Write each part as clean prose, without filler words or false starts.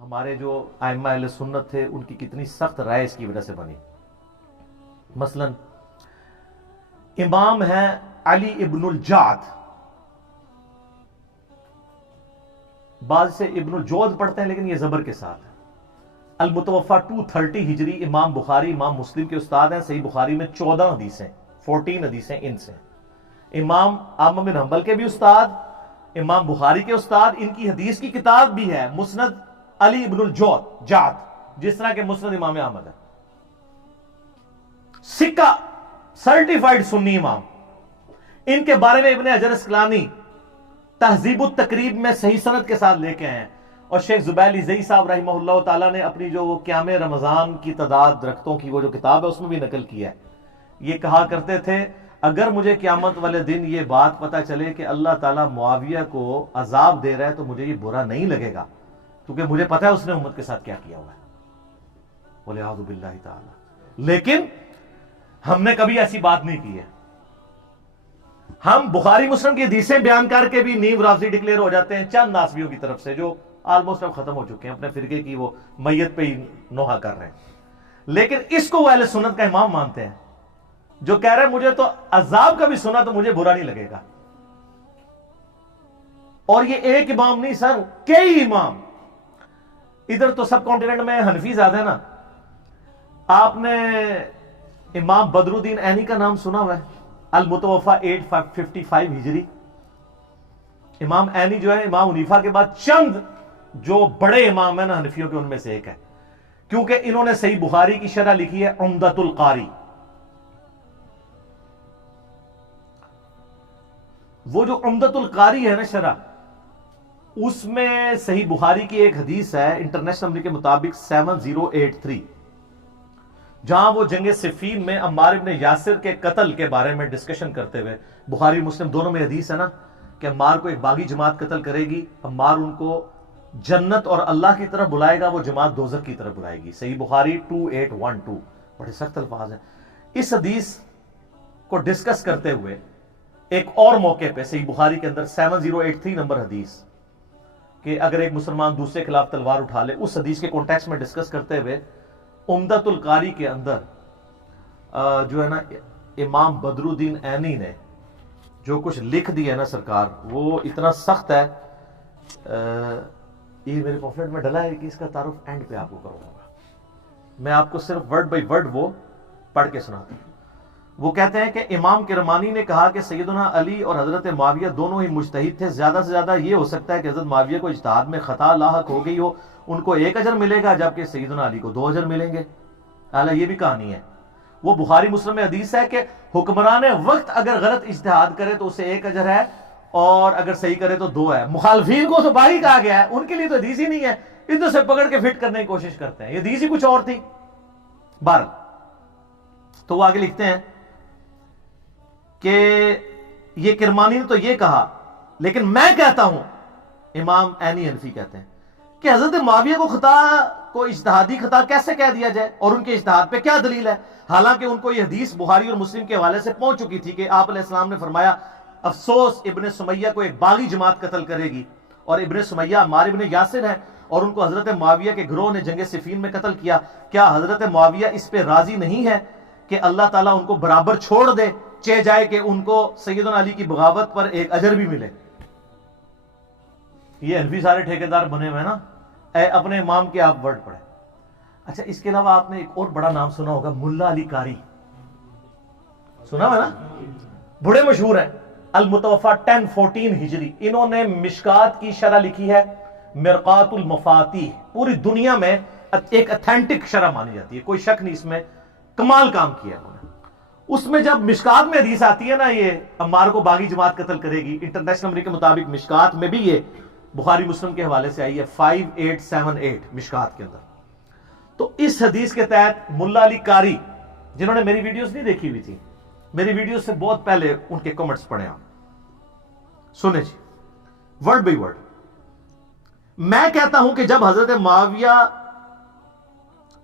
ہمارے جو ائمہ اہل سنت تھے ان کی کتنی سخت رائے اس کی وجہ سے بنی. مثلا امام ہیں علی ابن الجعد، بعض سے ابن الجود پڑھتے ہیں لیکن یہ زبر کے ساتھ ہے. المتوفا 230 ہجری، امام بخاری امام مسلم کے استاد ہیں. صحیح بخاری میں 14 حدیثیں 14 حدیثیں ان سے. امام احمد بن حنبل کے بھی استاد، امام بخاری کے استاد. ان کی حدیث کی کتاب بھی ہے مسند علی ابن الجود جعد، جس طرح کے مسند امام احمد ہے. سکہ سرٹیفائیڈ سنی امام. ان کے بارے میں ابن حجر اسقلانی تہذیب التقریب میں صحیح سند کے ساتھ لے کے آئے ہیں. اور شیخ زبیلی زئی صاحب رحمہ اللہ تعالیٰ نے اپنی جو قیام رمضان کی تعداد درختوں کی وہ جو کتاب ہے اس میں بھی نقل کیا ہے. یہ کہا کرتے تھے اگر مجھے قیامت والے دن یہ بات پتہ چلے کہ اللہ تعالیٰ معاویہ کو عذاب دے رہا ہے تو مجھے یہ برا نہیں لگے گا، کیونکہ مجھے پتہ ہے اس نے امت کے ساتھ کیا کیا ہوا ہے. وَلِعَوْذُ بِاللَّهِ تعالیٰ. لیکن ہم نے کبھی ایسی بات نہیں کی ہے. ہم بخاری مسلم کی حدیثیں بیان کر کے بھی نیو رافضی ڈکلیئر ہو جاتے ہیں چند ناسبیوں کی طرف سے جو آلموسٹ اب ختم ہو چکے ہیں، اپنے فرقے کی وہ میت پہ ہی نوحہ کر رہے ہیں. لیکن اس کو وہ اہل سنت کا امام مانتے ہیں جو کہہ رہے ہیں مجھے تو عذاب کا بھی سنا تو مجھے برا نہیں لگے گا. اور یہ ایک امام نہیں سر، کئی امام. ادھر تو سب کانٹیننٹ میں حنفی زیادہ ہے نا. آپ نے امام بدر الدین عینی کا نام سنا ہوا ہے، المتوفا 855 ہجری. امام عینی جو ہے امام حنیفہ کے بعد چند جو بڑے امام ہیں نا حنفیوں کے ان میں سے ایک ہے، کیونکہ انہوں نے صحیح بخاری کی شرح لکھی ہے عمدۃ القاری. وہ جو عمدۃ القاری ہے نا شرح، اس میں صحیح بخاری کی ایک حدیث ہے انٹرنیشنل نمبر کے مطابق 7083، جہاں وہ جنگ صفین میں عمار ابن یاسر کے قتل کے بارے میں ڈسکشن کرتے ہوئے، بخاری مسلم دونوں میں حدیث ہے نا کہ عمار کو ایک باغی جماعت قتل کرے گی، عمار ان کو جنت اور اللہ کی طرف بلائے گا، وہ جماعت دوزخ کی طرف بلائے گی. صحیح بخاری 2812. بڑے سخت الفاظ ہیں. اس حدیث کو ڈسکس کرتے ہوئے ایک اور موقع پہ صحیح بخاری کے اندر 7083 نمبر حدیث کہ اگر ایک مسلمان دوسرے خلاف تلوار اٹھا لے، اس حدیث کے کانٹیکسٹ میں ڈسکس کرتے ہوئے عمدۃ القاری کے اندر جو ہے نا امام بدر الدین عینی نے جو کچھ لکھ دیا ہے نا سرکار، وہ اتنا سخت ہے. یہ میرے پمفلٹ میں ڈلا ہے کہ اس کا تعارف اینڈ پہ آپ کو کروں گا. میں آپ کو صرف ورڈ بائی ورڈ وہ پڑھ کے سناتا ہوں. وہ کہتے ہیں کہ امام کرمانی نے کہا کہ سیدنا علی اور حضرت معاویہ دونوں ہی مجتہد تھے. زیادہ سے زیادہ یہ ہو سکتا ہے کہ حضرت معاویہ کو اجتہاد میں خطا لاحق ہو گئی ہو، ان کو 1 اجر ملے گا جبکہ سیدنا علی کو 2 اجر ملیں گے. حالانکہ یہ بھی کہانی ہے. وہ بخاری مسلم میں حدیث ہے کہ حکمران وقت اگر غلط اجتہاد کرے تو اسے 1 اجر ہے اور اگر صحیح کرے تو 2 ہے. مخالفین کو تو باغی کہا گیا ہے، ان کے لیے تو حدیث ہی نہیں ہے. ادھر سے پکڑ کے فٹ کرنے کی کوشش کرتے ہیں، یہ حدیث ہی کچھ اور تھی. بہرحال تو وہ آگے لکھتے ہیں کہ یہ کرمانی نے تو یہ کہا، لیکن میں کہتا ہوں، امام عینی حنفی کہتے ہیں کہ حضرت معاویہ کو خطا کو اجتہادی خطا کیسے کہہ دیا جائے اور ان کے اجتہاد پہ کیا دلیل ہے، حالانکہ ان کو یہ حدیث بخاری اور مسلم کے حوالے سے پہنچ چکی تھی کہ آپ علیہ السلام نے فرمایا افسوس ابن سمیہ کو ایک باغی جماعت قتل کرے گی، اور ابن سمیہ عمار ابن یاسر ہے اور ان کو حضرت معاویہ کے گروہ نے جنگ صفین میں قتل کیا. کیا حضرت معاویہ اس پہ راضی نہیں ہے کہ اللہ تعالیٰ ان کو برابر چھوڑ دے، چہ جائے کہ ان کو سیدنا علی کی بغاوت پر 1 اجر بھی ملے؟ یہ حنفی سارے ٹھیکیدار بنے ہوئے نا. اے اپنے امام کے آپ ورڈ پڑھیں. اچھا، اس کے علاوہ آپ نے ایک اور بڑا نام سنا ہوگا، ملا علی قاری. سنا ہے نا، بڑے مشہور ہیں. المتوفا 1014 ہجری. انہوں نے مشکات کی شرح لکھی ہے مرقات المفاتیح. پوری دنیا میں ایک اتھینٹک شرح مانی جاتی ہے، کوئی شک نہیں، اس میں کمال کام کیا ہے انہوں نے. اس میں جب مشکات میں حدیث آتی ہے نا یہ عمار کو باغی جماعت قتل کرے گی، انٹرنیشنل نمبر کے مطابق مشکات میں بھی یہ بخاری مسلم کے حوالے سے آئی ہے 5878 مشکات کے اندر. تو اس حدیث کے تحت ملا علی قاری، جنہوں نے میری ویڈیوز نہیں دیکھی ہوئی تھی، میری ویڈیوز سے بہت پہلے ان کے کمنٹس پڑھیں آپ سنیں جی ورڈ بائی ورڈ. میں کہتا ہوں کہ جب حضرت معاویہ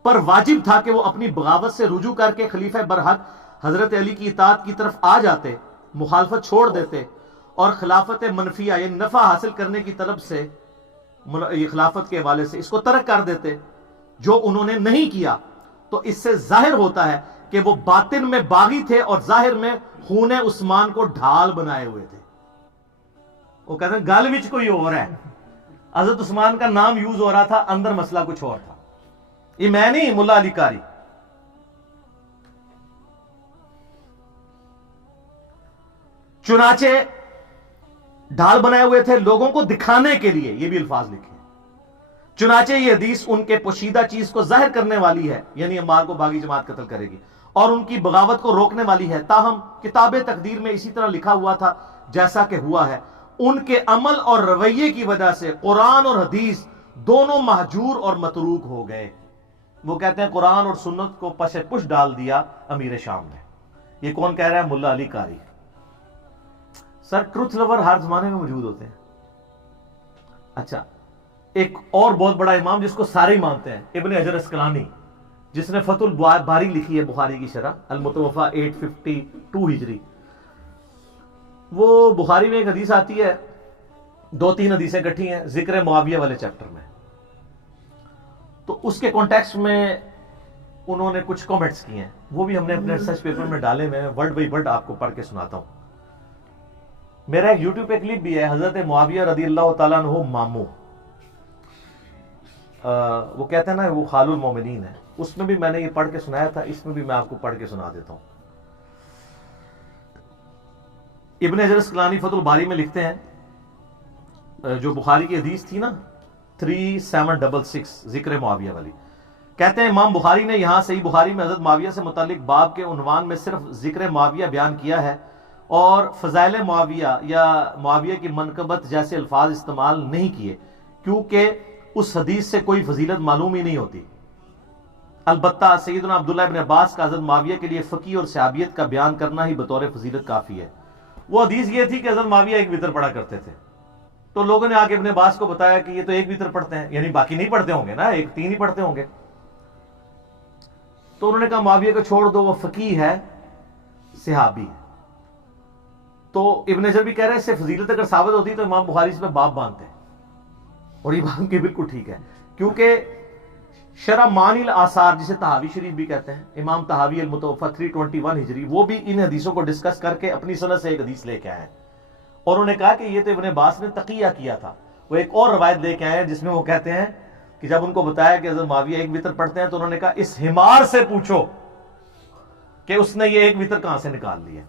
پر واجب تھا کہ وہ اپنی بغاوت سے رجوع کر کے خلیفہ برحق حضرت علی کی اطاعت کی طرف آ جاتے، مخالفت چھوڑ دیتے اور خلافت منفیہ یعنی نفع حاصل کرنے کی طلب سے یہ خلافت کے حوالے سے اس کو ترک کر دیتے جو انہوں نے نہیں کیا، تو اس سے ظاہر ہوتا ہے کہ وہ باطن میں باغی تھے اور ظاہر میں خون عثمان کو ڈھال بنائے ہوئے تھے۔ وہ کہتے ہیں گل وچ کوئی اور ہے، حضرت عثمان کا نام یوز ہو رہا تھا، اندر مسئلہ کچھ اور تھا۔ یہ میں نہیں، ملا علی قاری۔ چنانچہ ڈھال بنائے ہوئے تھے لوگوں کو دکھانے کے لیے، یہ بھی الفاظ لکھے۔ چنانچہ یہ حدیث ان کے پوشیدہ چیز کو ظاہر کرنے والی ہے، یعنی عمار کو باغی جماعت قتل کرے گی، اور ان کی بغاوت کو روکنے والی ہے، تاہم کتاب تقدیر میں اسی طرح لکھا ہوا تھا جیسا کہ ہوا ہے۔ ان کے عمل اور رویے کی وجہ سے قرآن اور حدیث دونوں مہجور اور متروک ہو گئے۔ وہ کہتے ہیں قرآن اور سنت کو پش پش ڈال دیا امیر شام نے۔ یہ کون کہہ رہا ہے؟ ملا علی قاری۔ سر ٹروتھ لور ہر زمانے میں موجود ہوتے ہیں۔ اچھا، ایک اور بہت بڑا امام جس کو سارے ہی مانتے ہیں، ابن حجر اسقلانی، جس نے فتح الباری لکھی ہے بخاری کی شرح، المتوفا 852 ہجری۔ وہ بخاری میں ایک حدیث آتی ہے، 2-3 حدیثیں کٹھی ہیں ذکر معاویہ والے چیپٹر میں، تو اس کے کانٹیکسٹ میں انہوں نے کچھ کامنٹس کیے ہیں، وہ بھی ہم نے اپنے ریسرچ پیپر میں ڈالے ہوئے ہیں، ورڈ بائی ورڈ آپ کو پڑھ کے سناتا ہوں۔ میرا ایک یوٹیوب پہ کلپ بھی ہے، حضرت معاویہ رضی اللہ تعالیٰ عنہ مامو، وہ کہتے ہیں نا وہ خال المومنین ہے، اس میں بھی میں نے یہ پڑھ کے سنایا تھا، اس میں بھی میں آپ کو پڑھ کے سنا دیتا ہوں۔ ابن حجر اسقلانی فتح الباری میں لکھتے ہیں، جو بخاری کی حدیث تھی نا 3766 ذکر معاویہ والی، کہتے ہیں امام بخاری نے یہاں صحیح بخاری میں حضرت معاویہ سے متعلق باب کے عنوان میں صرف ذکر معاویہ بیان کیا ہے اور فضائل معاویہ یا معاویہ کی منقبت جیسے الفاظ استعمال نہیں کیے، کیونکہ اس حدیث سے کوئی فضیلت معلوم ہی نہیں ہوتی۔ البتہ سیدنا عبداللہ ابن عباس کا حضرت معاویہ کے لیے فقہ اور صحابیت کا بیان کرنا ہی بطور فضیلت کافی ہے۔ وہ حدیث یہ تھی کہ حضرت معاویہ ایک وتر پڑھا کرتے تھے، تو لوگوں نے آ کے ابن عباس کو بتایا کہ یہ تو ایک وتر پڑھتے ہیں، یعنی باقی نہیں پڑھتے ہوں گے نا، 3 ہی پڑھتے ہوں گے۔ تو انہوں نے کہا معاویہ کو چھوڑ دو، وہ فقیہ ہے، صحابی ہے۔ تو ابن حجر بھی کہہ رہے ہیں اس سے فضیلت اگر ثابت ہوتی تو امام بخاری اس میں باب باندھتے ہیں، اور یہ بات کی بالکل ٹھیک ہے، کیونکہ شرح معانی الاثار جسے طحاوی شریف بھی کہتے ہیں، امام طحاوی المتوفا 321 ہجری، وہ بھی ان حدیثوں کو ڈسکس کر کے اپنی سند سے ایک حدیث لے کے آئے ہیں، اور انہوں نے کہا کہ یہ تو ابن عباس نے تقیہ کیا تھا۔ وہ ایک اور روایت لے کے آئے ہیں جس میں وہ کہتے ہیں کہ جب ان کو بتایا کہ حضرت معاویہ ایک وتر پڑھتے ہیں تو انہوں نے کہا اس حمار سے پوچھو کہ اس نے یہ ایک وتر کہاں سے نکال لیا۔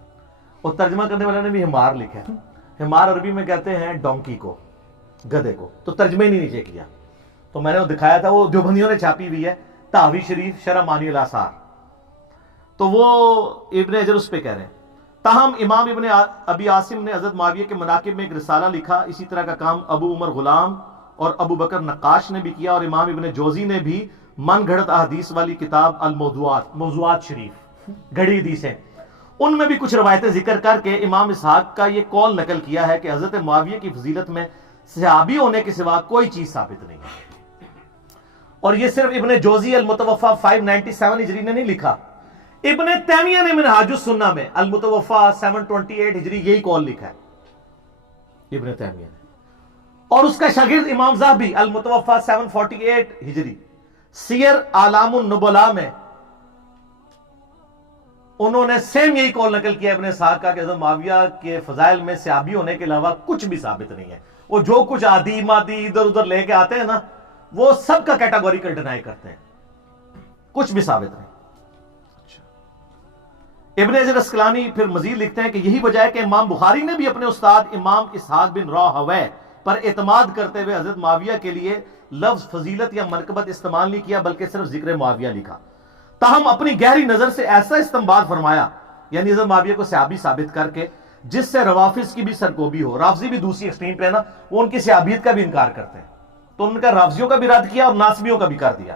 اور ترجمہ کرنے والے نے بھی حمار لکھا ہے، حمار عربی میں کہتے ہیں ڈونکی کو، گدھے کو، تو ترجمہ ہی نہیں نیچے کیا، تو میں نے وہ دکھایا تھا، وہ دیوبندیوں نے چھاپی ہوئی ہے، طحاوی شریف شرح معانی الاثار، تو وہ ابن حجر اس پہ کہہ رہے ہیں۔ تاہم امام ابن ابی عاصم نے حضرت معاویہ کے مناقب میں ایک رسالہ لکھا، اسی طرح کا کام ابو عمر غلام اور ابو بکر نقاش نے بھی کیا، اور امام ابن جوزی نے بھی من گھڑت احادیث والی کتاب الموضوعات، موضوعات شریف، گھڑی حدیثیں، ان میں بھی کچھ روایتیں ذکر کر کے امام اسحاق کا یہ قول نقل کیا ہے کہ حضرت معاویہ کی فضیلت میں صحابی ہونے کے سوا کوئی چیز ثابت نہیں ہے۔ اور یہ صرف ابن جوزی المتوفا 597 ہجری نے نہیں لکھا، ابن تیمیہ نے منہاج السنہ میں المتوفا 728 ہجری یہی قول لکھا ہے ابن تیمیہ نے، اور اس کا شاگرد امام ذہبی المتوفا 748 ہجری سیر اعلام النبلاء میں انہوں نے سیم یہی قول نقل کیا ابن اسحاق کا کہ حضرت معاویہ کے فضائل میں صحابی ہونے کے علاوہ کچھ بھی ثابت نہیں ہے۔ وہ جو کچھ عادی مادی ادھر ادھر لے کے آتے ہیں نا، وہ سب کا کیٹاگوریکل ڈینائی کرتے ہیں، کچھ بھی ثابت نہیں۔ ابن حجر اسقلانی پھر مزید لکھتے ہیں کہ یہی وجہ ہے کہ امام بخاری نے بھی اپنے استاد امام اسحاق بن راہویہ پر اعتماد کرتے ہوئے حضرت معاویہ کے لیے لفظ فضیلت یا منقبت استعمال نہیں کیا، بلکہ صرف ذکر معاویہ لکھا۔ تاہم اپنی گہری نظر سے ایسا استنباط فرمایا، یعنی حضرت معاویہ کو صحابی ثابت کر کے، جس سے روافظ کی بھی سرکوبی ہو۔ رافضی بھی دوسری ایکسٹریم پہ ہے نا، وہ ان کی صحابیت کا بھی انکار کرتے ہیں، تو ان کا رافضیوں کا بھی رد کیا اور ناصبیوں کا بھی کر دیا۔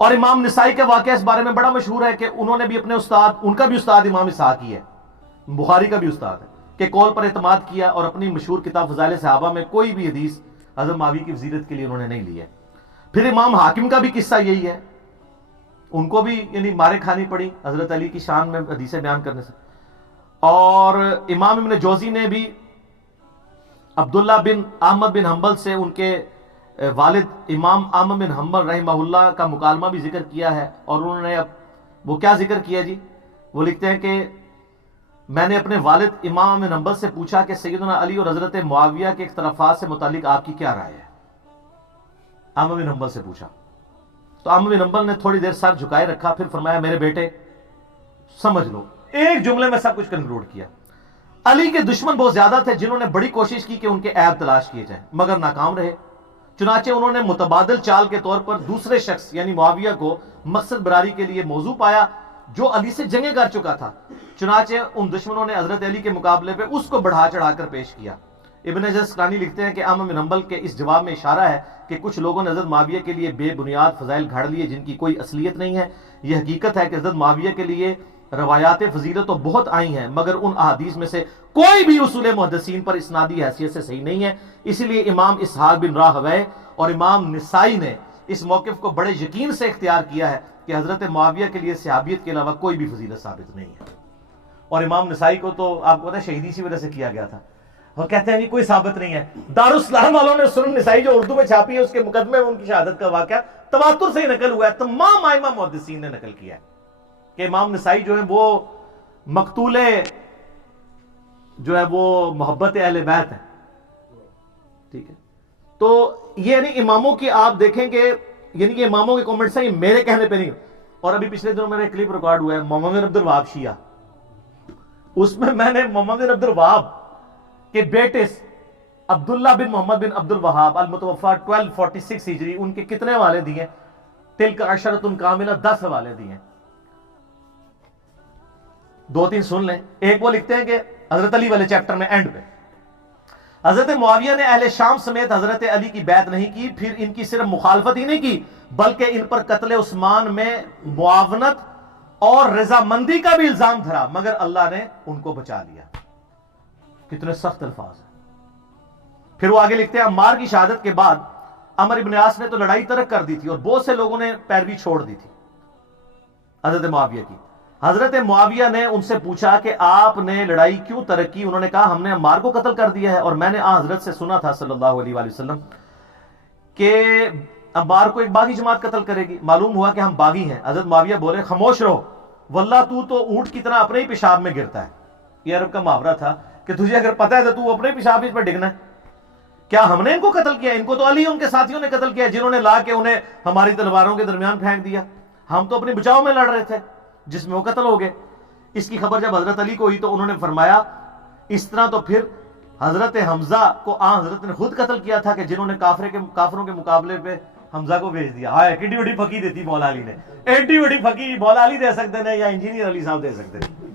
اور امام نسائی کا واقعہ اس بارے میں بڑا مشہور ہے کہ انہوں نے بھی اپنے استاد، ان کا بھی استاد امام اسحاق ہی ہے، بخاری کا بھی استاد ہے، کہ قول پر اعتماد کیا، اور اپنی مشہور کتاب فضائل صحابہ میں کوئی بھی حدیث حضرت معاویہ کی فضیلت کے لیے انہوں نے نہیں لی ہے۔ پھر امام حاکم کا بھی قصہ یہی ہے، ان کو بھی یعنی مارے کھانی پڑی حضرت علی کی شان میں حدیثیں بیان کرنے سے۔ اور امام ابن جوزی نے بھی عبداللہ بن احمد بن حنبل سے ان کے والد امام احمد بن حنبل رحمہ اللہ کا مکالمہ بھی ذکر کیا ہے، اور انہوں نے وہ کیا ذکر کیا جی؟ وہ لکھتے ہیں کہ میں نے اپنے والد امام بن حنبل سے پوچھا کہ سیدنا علی اور حضرت معاویہ کے اختلافات سے متعلق آپ کی کیا رائے ہے؟ احمد بن حنبل سے پوچھا تو احمد بن حنبل نے تھوڑی دیر سر جھکائے رکھا، پھر فرمایا میرے بیٹے سمجھ لو، ایک جملے میں سب کچھ کنکلوڈ کیا۔ علی کے دشمن بہت زیادہ تھے جنہوں نے بڑی کوشش کی کہ ان کے عیب تلاش کیے جائیں، مگر ناکام رہے۔ چنانچہ انہوں نے متبادل چال کے طور پر دوسرے شخص یعنی معاویہ کو مقصد براری کے لیے موضوع پایا جو علی سے جنگیں کر چکا تھا۔ چنانچہ ان دشمنوں نے حضرت علی کے مقابلے پہ اس کو بڑھا چڑھا کر پیش کیا۔ ابن حجر اسقلانی لکھتے ہیں کہ احمد بن حنبل کے اس جواب میں اشارہ ہے کہ کچھ لوگوں نے حضرت معاویہ کے لیے بے بنیاد فضائل گھڑ لیے جن کی کوئی اصلیت نہیں ہے۔ یہ حقیقت ہے کہ حضرت معاویہ کے لیے روایات فضیلت تو بہت آئی ہیں، مگر ان احادیث میں سے کوئی بھی اصول محدثین پر اسنادی حیثیت سے صحیح نہیں ہے۔ اس لیے امام اسحاق بن راہویہ اور امام نسائی نے اس موقف کو بڑے یقین سے اختیار کیا ہے کہ حضرت معاویہ کے لیے صحابیت کے علاوہ کوئی بھی فضیلت ثابت نہیں ہے۔ اور امام نسائی کو تو آپ کو پتہ ہے شہیدی اسی وجہ سے کیا گیا تھا، وہ کہتے ہیں نہیں کوئی ثابت نہیں ہے۔ دارالاسلام والوں نے سنن نسائی جو اردو میں چھاپی ہے اس کے مقدمے میں ان کی شہادت کا واقعہ تواتر سے ہی نقل ہوا ہے، تمام ائمہ محدثین نے نقل کیا ہے کہ امام نسائی جو ہے وہ مقتول جو ہے وہ محبت اہل بیت ہے، ٹھیک ہے۔ تو یہ یعنی اماموں کی آپ دیکھیں کہ یعنی کہ اماموں کے کمنٹس ہیں، یہ میرے کہنے پہ نہیں۔ اور ابھی پچھلے دنوں میرا ایک کلپ ریکارڈ ہوا ہے محمد بن عبد الوہاب شیعہ، اس میں نے محمد بن عبد الوہاب کے بیٹے عبداللہ بن محمد بن عبد الوہاب المتوفا 1246 ہجری ان کے کتنے حوالے دیے؟ تلک عشرۃ کاملہ، 10 حوالے دیے۔ دو تین سن لیں۔ ایک وہ لکھتے ہیں کہ حضرت علی والے چیپٹر میں اینڈ پہ حضرت معاویہ نے اہل شام سمیت حضرت علی کی بیعت نہیں کی، پھر ان کی صرف مخالفت ہی نہیں کی بلکہ ان پر قتل عثمان میں معاونت اور رضامندی کا بھی الزام دھرا، مگر اللہ نے ان کو بچا لیا۔ کتنے سخت الفاظ ہیں۔ پھر وہ آگے لکھتے ہیں عمار کی شہادت کے بعد عمر بن عاص نے تو لڑائی ترک کر دی تھی اور بہت سے لوگوں نے پیروی چھوڑ دی تھی حضرت معاویہ کی۔ حضرت معاویہ نے ان سے پوچھا کہ آپ نے لڑائی کیوں ترک کی؟ انہوں نے کہا ہم نے عمار کو قتل کر دیا ہے، اور میں نے حضرت سے سنا تھا صلی اللہ علیہ وآلہ وسلم کہ عمار کو ایک باغی جماعت قتل کرے گی، معلوم ہوا کہ ہم باغی ہیں۔ حضرت معاویہ بولے خاموش رہو، واللہ تو اونٹ کی طرح اپنے ہی پیشاب میں گرتا ہے۔ یہ عرب کا محاورہ تھا کہ تجھے اگر پتہ ہے تو اپنے پیشاب اس پہ ڈگنا ہے۔ کیا ہم نے ان کو قتل کیا؟ ان کو تو علی ان کے ساتھیوں نے قتل کیا جنہوں نے لا کے انہیں ہماری تلواروں کے درمیان پھینک دیا، ہم تو اپنے بچاؤ میں لڑ رہے تھے جس میں وہ قتل ہو گئے۔ اس کی خبر جب حضرت علی کو ہوئی تو انہوں نے فرمایا اس طرح تو پھر حضرت حمزہ کو حضرت نے خود قتل کیا تھا کہ جنہوں نے کافروں کے مقابلے پہ حمزہ کو بھیج دیا۔ ہائے کتنی بڑی پھکی دیتی مولا علی نے، ایڈی بڑی پھکی مولا علی دے سکتے ہیں یا انجینئر علی صاحب دے سکتے ہیں۔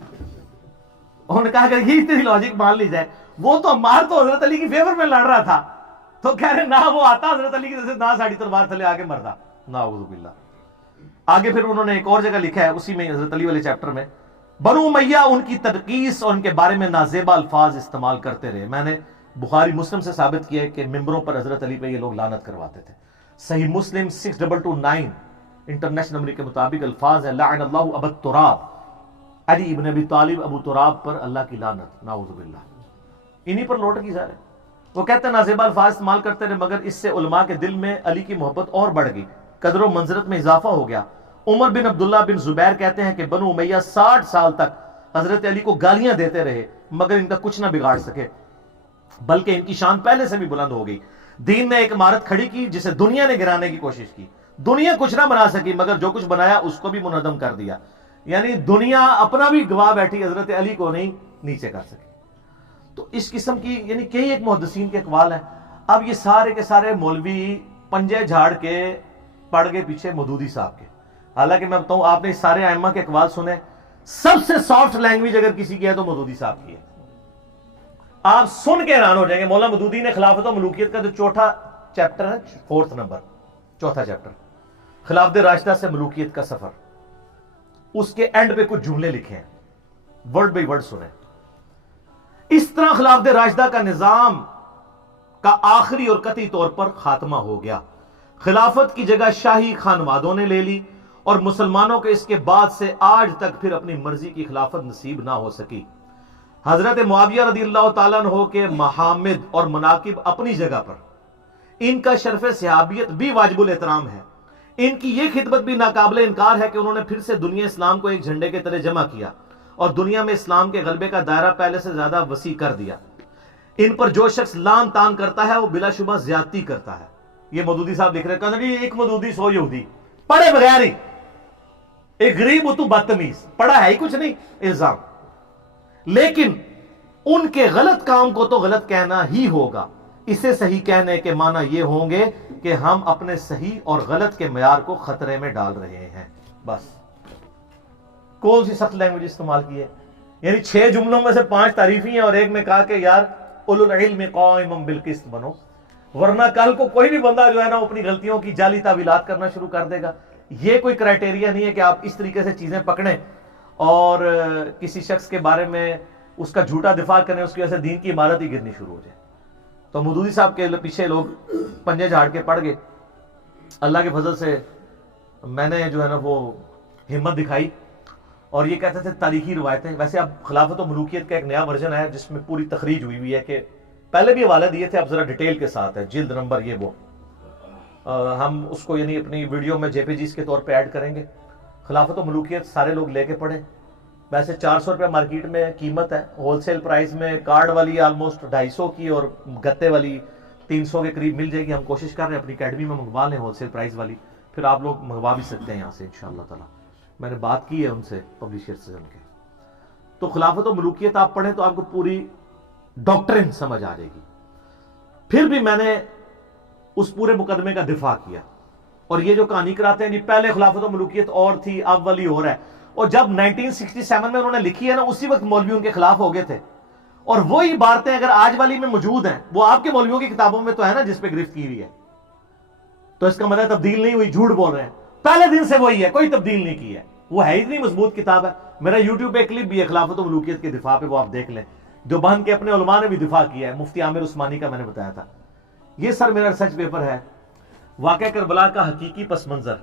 انہوں نے کہا کہ یہ اتنی لاجک مان لی جائے، وہ تو عمار تو حضرت علی کی فیور میں لڑ رہا تھا، تو کہہ رہے نہ وہ آتا حضرت علی کی طرف سے نہ ساڑی تلوار تھلے آگے مردا، نعوذ باللہ۔ آگے پھر انہوں نے ایک اور جگہ لکھا ہے اسی میں حضرت علی والے چیپٹر میں، بنو امیہ ان کی تنقیص اور ان کے بارے میں نازیبہ الفاظ استعمال کرتے رہے۔ میں نے بخاری مسلم سے ثابت کیا ہے کہ ممبروں پر حضرت علی پہ یہ لوگ لعنت کرواتے تھے۔ صحیح مسلم 6229 انٹرنیشنل نمبر کے مطابق الفاظ ہے لعن اللہ ابا التراب، علی ابن ابی طالب ابو تراب پر اللہ کی لعنت، نعوذ باللہ۔ انہی پر لوٹ کی سارے۔ وہ کہتے ہیں نازیبہ الفاظ استعمال کرتے رہے، مگر اس سے علماء کے دل میں علی کی محبت اور بڑھ گئی، قدر و منزلت میں اضافہ ہو گیا۔ عمر بن عبداللہ بن زبیر کہتے ہیں کہ بنو امیہ 60 سال تک حضرت علی کو گالیاں دیتے رہے مگر ان کا کچھ نہ بگاڑ سکے، بلکہ ان کی شان پہلے سے بھی بلند ہو گئی۔ دین نے ایک عمارت کھڑی کی جسے دنیا نے گرانے کی کوشش کی، دنیا کچھ نہ بنا سکی مگر جو کچھ بنایا اس کو بھی منہدم کر دیا، یعنی دنیا اپنا بھی گواہ بیٹھی، حضرت علی کو نہیں نیچے کر سکی۔ تو اس قسم کی یعنی کئی ایک محدثین کے اقوال ہیں۔ اب یہ سارے کے سارے مولوی پنجے جھاڑ کے پڑ گئے پیچھے مودودی صاحب کے۔ حالانکہ میں بتاؤں آپ نے اس سارے ائمہ کے اقوال سنے، سب سے سافٹ لینگویج اگر کسی کی ہے تو مودودی صاحب کی ہے۔ آپ سن کے حیران ہو جائیں گے، مولا مودودی نے خلافت و ملوکیت کا جو چوتھا چیپٹر ہے، 4 نمبر، چوتھا چیپٹر، خلافت راشدہ سے ملوکیت کا سفر، اس کے اینڈ پہ کچھ جملے لکھے ہیں، ورڈ بائی ورڈ سنیں۔ اس طرح خلافت راشدہ کا نظام کا آخری اور قطعی طور پر خاتمہ ہو گیا۔ خلافت کی جگہ شاہی خانوادوں نے لے لی اور مسلمانوں کو اس کے بعد سے آج تک پھر اپنی مرضی کی خلافت نصیب نہ ہو سکی۔ حضرت معاویہ رضی اللہ تعالیٰ عنہ کے محامد اور مناقب اپنی جگہ پر، ان کا شرف صحابیت بھی واجب الاحترام ہے، ان کی یہ خدمت بھی ناقابل انکار ہے کہ انہوں نے پھر سے دنیا اسلام کو ایک جھنڈے کے تلے جمع کیا اور دنیا میں اسلام کے غلبے کا دائرہ پہلے سے زیادہ وسیع کر دیا۔ ان پر جو شخص لان تان کرتا ہے وہ بلا شبہ زیادتی کرتا ہے۔ یہ مودودی صاحب لکھ رہے ہیں کہ ایک مودودی 100 یہودی، پڑھے بغیر ہی، ایک غریب تو بدتمیز، پڑھا ہے ہی کچھ نہیں، الزام۔ لیکن ان کے غلط کام کو تو غلط کہنا ہی ہوگا، اسے صحیح کہنے کے معنی یہ ہوں گے کہ ہم اپنے صحیح اور غلط کے معیار کو خطرے میں ڈال رہے ہیں۔ بس کون سی سخت لینگویج استعمال کی ہے؟ یعنی 6 جملوں میں سے 5 تعریفی ہیں اور ایک میں کہا کہ یار اولو العلم قائما بالقسط بنو، ورنہ کل کو کوئی بھی بندہ جو ہے نا اپنی غلطیوں کی جعلی تعویلات کرنا شروع کر دے گا۔ یہ کوئی کرائٹیریا نہیں ہے کہ آپ اس طریقے سے چیزیں پکڑیں اور کسی شخص کے بارے میں اس کا جھوٹا دفاع کریں، اس کی وجہ سے دین کی عمارت ہی گرنی شروع ہو جائے۔ تو مودودی صاحب کے پیچھے لوگ پنجے جھاڑ کے پڑ گئے۔ اللہ کے فضل سے میں نے جو ہے نا وہ ہمت دکھائی اور یہ کہتے تھے تاریخی روایتیں۔ ویسے اب خلافت و ملوکیت کا ایک نیا ورژن ہے جس میں پوری تخریج ہوئی ہے، کہ پہلے بھی حوالے دیے تھے، اب ذرا ڈیٹیل کے ساتھ ہے، جلد نمبر یہ وہ، ہم اس کو یعنی اپنی ویڈیو میں JPGs کے طور پہ ایڈ کریں گے۔ خلافت و ملوکیت سارے لوگ لے کے پڑھیں۔ ویسے 400 روپے مارکیٹ میں قیمت ہے، ہول سیل پرائز میں کارڈ والی آلموسٹ 250 کی اور گتے والی 300 کے قریب مل جائے گی۔ ہم کوشش کر رہے ہیں اپنی اکیڈمی میں منگوا لیں ہول سیل پرائز والی، پھر آپ لوگ منگوا بھی سکتے ہیں یہاں سے انشاءاللہ تعالی۔ میں نے بات کی ہے ان سے، پبلیشر سے ان کے۔ تو خلافت و ملوکیت آپ پڑھیں تو آپ کو پوری ڈاکٹرن سمجھ آ جائے گی۔ پھر بھی میں نے اس پورے مقدمے کا دفاع کیا، اور یہ جو کہانی کراتے ہیں جی پہلے خلافت و ملوکیت اور تھی اب والی اور ہے، اور جب 1967 میں انہوں نے لکھی ہے نا اسی وقت مولوی ان کے خلاف ہو گئے تھے، اور وہی عبارتیں اگر آج والی میں موجود ہیں وہ آپ کے مولویوں کی کتابوں میں تو ہے نا جس پہ گرفت کی ہوئی ہے، تو اس کا مطلب تبدیل نہیں ہوئی، جھوٹ بول رہے ہیں، پہلے دن سے وہی ہے، کوئی تبدیل نہیں کی ہے، وہ ہے اتنی مضبوط کتاب ہے۔ میرا یوٹیوب پہ کلپ بھی ہے خلافت و ملوکیت کے دفاع پہ، وہ آپ دیکھ لیں۔ دیوبند کے اپنے علماء نے بھی دفاع کیا ہے، مفتی عامر عثمانی کا میں نے بتایا تھا۔ یہ سر میرا ریسرچ پیپر ہے، واقعہ کربلا کا حقیقی پس منظر،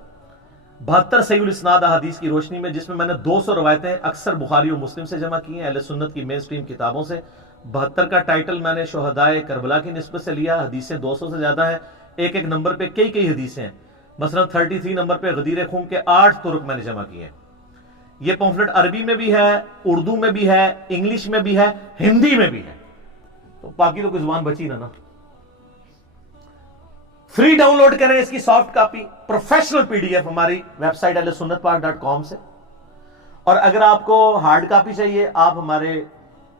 72 صحیح الاسناد احادیث کی روشنی میں، جس میں میں نے 200 روایتیں اکثر بخاری و مسلم سے جمع کی ہیں، اہل سنت کی مین سٹریم کتابوں سے۔ 72 کا ٹائٹل میں نے شہدائے کربلا کی نسبت سے لیا، حدیثیں 200 سے زیادہ ہیں، ایک ایک نمبر پہ کئی حدیثیں ہیں۔ مثلا 33 نمبر پہ غدیر خون کے 8 طرق میں نے جمع کیے ہیں۔ یہ پمفلٹ عربی میں بھی ہے، اردو میں بھی ہے، انگلش میں بھی ہے، ہندی میں بھی ہے، تو باقی تو کوئی زبان بچی نہ۔ فری ڈاؤن لوڈ کریں اس کی سافٹ کاپی، پروفیشنل PDF ہماری ویب سائٹ ahlusunnatpark.com سے، اور اگر آپ کو ہارڈ کاپی چاہیے آپ ہمارے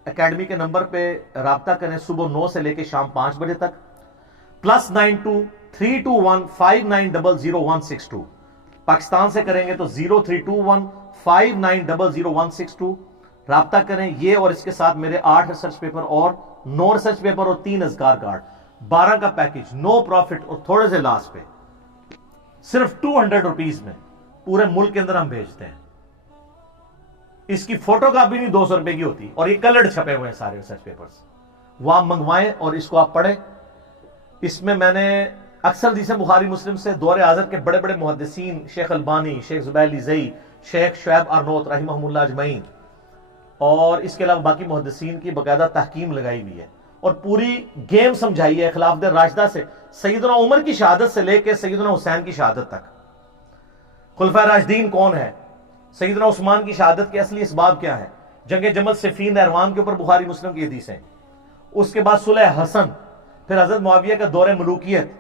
اکیڈمی کے نمبر پہ رابطہ کریں، صبح 9 سے لے کے شام 5 بجے تک، +92 321 5900 162۔ پاکستان سے کریں گے تو 0321 5900 رابطہ کریں۔ یہ اور اس کے ساتھ میرے 8 ریسرچ پیپر اور 9 ریسرچ پیپر اور 3 اذکار کارڈ، 12 کا پیکج، نو پروفٹ اور تھوڑے سے لاس پہ، صرف 200 روپیز میں پورے ملک کے اندر ہم بھیجتے ہیں۔ اس کی فوٹو کاپی نہیں 200 روپے کی ہوتی، اور یہ کلرڈ چھپے ہوئے ہیں سارے ریسرچ پیپرز، وہ آپ منگوائیں اور اس کو آپ پڑھیں۔ اس میں میں نے اکثر حدیثیں بخاری مسلم سے دور حاضر کے بڑے بڑے محدثین، شیخ البانی، شیخ زبیر لیزئی، شیخ شعیب ارنوت رحمہم اللہ اجمعین، اور اس کے علاوہ باقی محدثین کی باقاعدہ تحکیم لگائی ہوئی ہے، اور پوری گیم سمجھائی ہے خلافت راشدہ سے، سیدنا عمر کی شہادت سے لے کے سیدنا حسین کی شہادت تک، خلفائے راشدین کون ہے، سیدنا عثمان کی شہادت کے اصلی اسباب کیا ہے، جنگ جمل صفین نہروان کے اوپر بخاری مسلم کی حدیثیں، اس کے بعد صلح حسن، پھر حضرت معاویہ کا دور ملوکیت،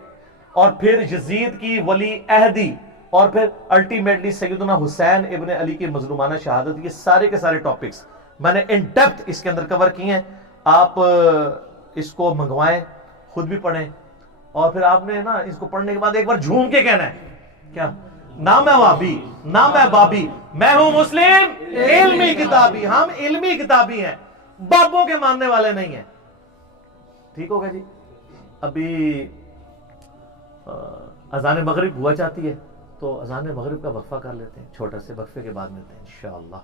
اور پھر یزید کی ولی عہدی، اور پھر الٹیمیٹلی سیدنا حسین ابن علی کی مظلومانہ شہادت۔ یہ سارے کے سارے ٹاپکس میں نے ان ڈیپتھ اس کے اندر کور کیے ہیں۔ آپ اس کو منگوائیں، خود بھی پڑھیں، اور پھر آپ نے نا اس کو پڑھنے کے بعد ایک بار جھوم کے کہنا ہے کیا، نہ میں وہابی نہ میں بابی، میں ہوں مسلم علمی کتابی۔ ہم علمی کتابی ہیں، بابوں کے ماننے والے نہیں ہیں۔ ٹھیک ہوگا جی؟ ابھی اذان مغرب ہوا چاہتی ہے، تو اذان مغرب کا وقفہ کر لیتے ہیں، چھوٹا سے وقفے کے بعد ملتے ہیں انشاءاللہ۔